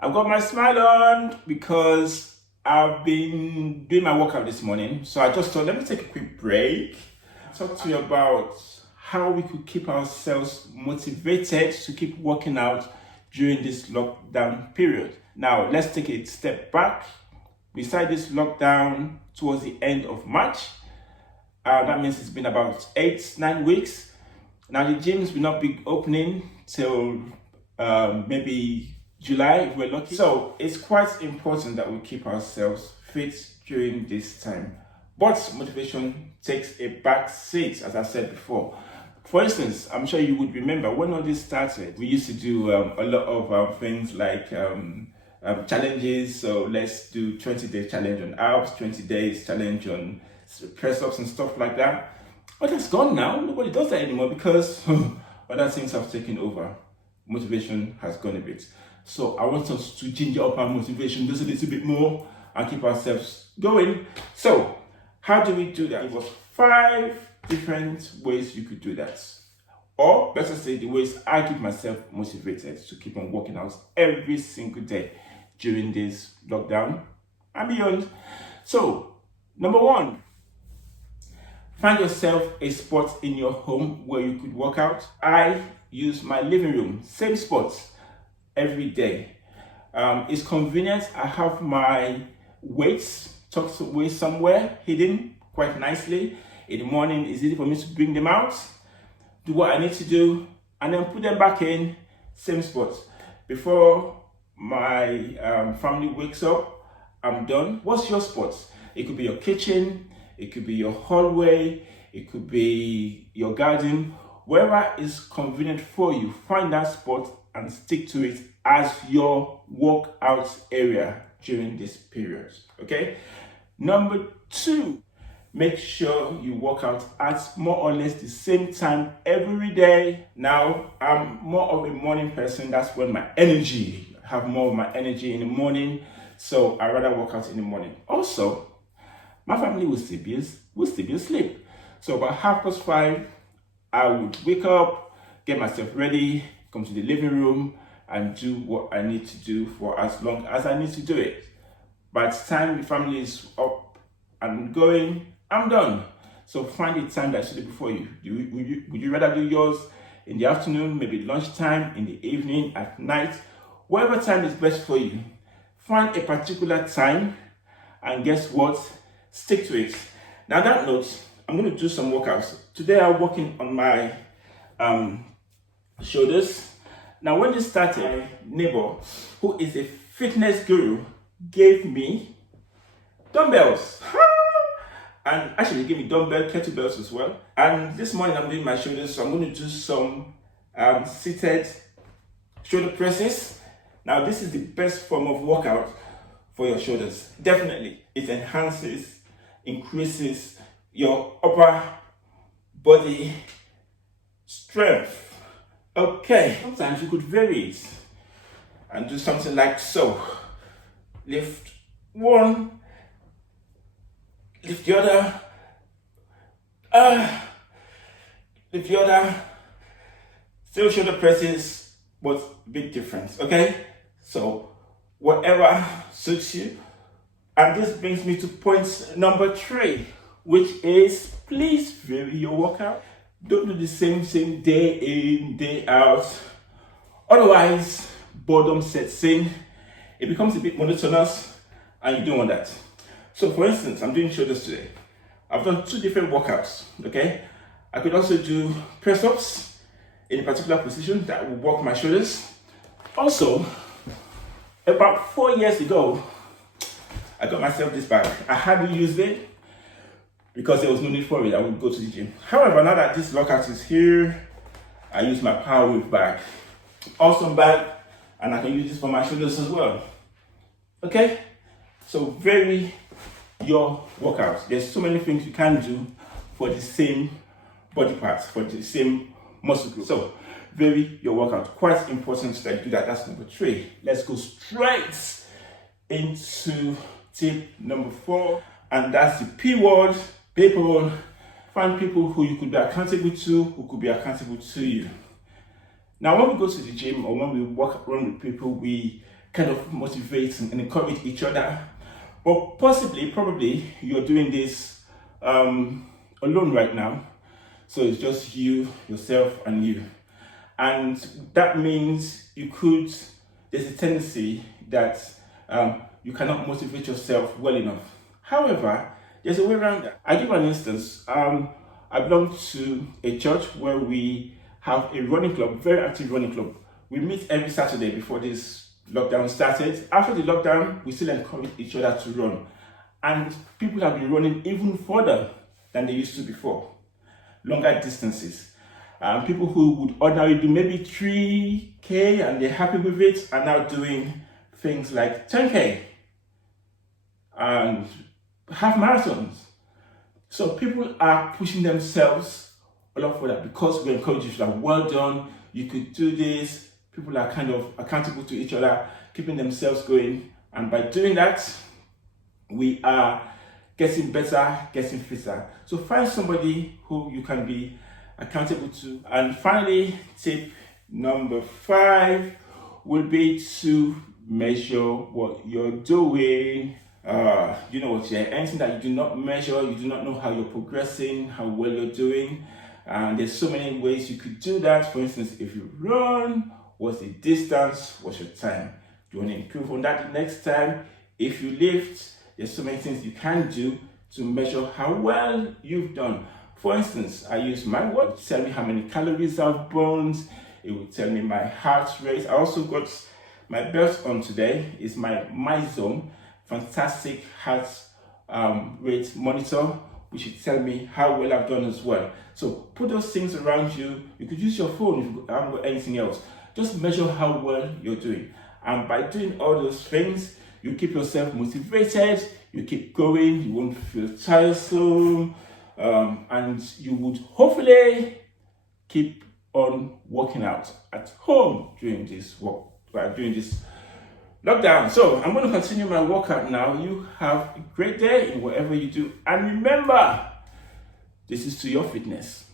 I've got my smile on because I've been doing my workout this morning. So I just thought, let me take a quick break, talk to you about how we could keep ourselves motivated to keep working out during this lockdown period. Now, let's take a step back. We started this lockdown towards the end of March. That means it's been about 8-9 weeks. Now, the gyms will not be opening till maybe July if we're lucky. So it's quite important that we keep ourselves fit during this time. But motivation takes a back seat, as I said before. For instance, I'm sure you would remember when all this started, we used to do a lot of things like challenges. So let's do 20 days challenge on abs, 20 days challenge on press ups and stuff like that. But that's gone now. Nobody does that anymore because other things have taken over. Motivation has gone a bit. So I want us to ginger up our motivation just a little bit more and keep ourselves going. So how do we do that? It was 5 different ways you could do that. Or better say the ways I keep myself motivated to keep on working out every single day during this lockdown and beyond. So number 1, find yourself a spot in your home where you could work out. I use my living room, same spot every day. It's convenient. I have my weights tucked away somewhere, hidden quite nicely. In the morning, it's easy for me to bring them out, do what I need to do, and then put them back in, same spot. Before my family wakes up, I'm done. What's your spot? It could be your kitchen, it could be your hallway, it could be your garden. Wherever is convenient for you, find that spot and stick to it as your workout area during this period, okay? Number 2, make sure you work out at more or less the same time every day. Now, I'm more of a morning person. That's when I have more of my energy in the morning. So I rather work out in the morning. Also, my family will still be asleep. So about 5:30, I would wake up, get myself ready, come to the living room, and do what I need to do for as long as I need to do it. By the time the family is up and going, I'm done. So find a time that's suitable for you. Would you rather do yours in the afternoon, maybe lunchtime, in the evening, at night? Whatever time is best for you. Find a particular time, and guess what? Stick to it. Now, that note, I'm going to do some workouts. Today I'm working on my shoulders. Now, when this started, my neighbor, who is a fitness guru, gave me dumbbells. And actually gave me kettlebells as well. And this morning I'm doing my shoulders, so I'm going to do some seated shoulder presses. Now, this is the best form of workout for your shoulders. Definitely, it enhances, increases your upper body strength. Okay, sometimes you could vary it and do something like so. Lift 1, lift the other, lift the other. Still shoulder presses, but a bit different, okay? So whatever suits you. And this brings me to point number 3, which is please vary your workout. Don't do the same day in, day out. Otherwise, boredom sets in. It becomes a bit monotonous, and you don't want that. So for instance, I'm doing shoulders today. I've done 2 different workouts, okay? I could also do press-ups in a particular position that will work my shoulders. Also, about 4 years ago, I got myself this bag. I hardly used it because there was no need for it. I would go to the gym. However, now that this workout is here, I use my Power Wave bag. Awesome bag, and I can use this for my shoulders as well. Okay? So vary your workouts. There's so many things you can do for the same body parts, for the same muscle group. So vary your workout. Quite important that you do that. That's number 3. Let's go straight into tip number 4, and that's the P word, people. Find people who you could be accountable to, who could be accountable to you. Now, when we go to the gym or when we work around with people, we kind of motivate and encourage each other. But probably, you're doing this alone right now. So it's just you, yourself, and you. And that means there's a tendency that you cannot motivate yourself well enough. However, there's a way around that. I give an instance. I belong to a church where we have a running club, very active running club. We meet every Saturday before this lockdown started. After the lockdown, we still encourage each other to run. And people have been running even further than they used to before, longer distances. People who would ordinarily do maybe 3K and they're happy with it are now doing things like 10K and half marathons. So people are pushing themselves a lot further because we encourage you that well done, you could do this. People are kind of accountable to each other, keeping themselves going. And by doing that, we are getting better, getting fitter. So find somebody who you can be accountable to. And finally, tip number 5 will be to measure what you're doing. You know what, anything that you do not measure, you do not know how you're progressing, how well you're doing. And there's so many ways you could do that. For instance, if you run, what's the distance? What's your time? Do you want to improve on that next time? If you lift, there's so many things you can do to measure how well you've done. For instance, I use my watch to tell me how many calories I've burned. It will tell me my heart rate. I also got my belt on today. It's my MyZone fantastic heart rate monitor, which will tell me how well I've done as well. So put those things around you. You could use your phone if you haven't got anything else. Just measure how well you're doing. And by doing all those things, you keep yourself motivated, you keep going, you won't feel tiresome, and you would hopefully keep on working out at home during this lockdown. So I'm going to continue my workout now. You have a great day in whatever you do. And remember, this is to your fitness.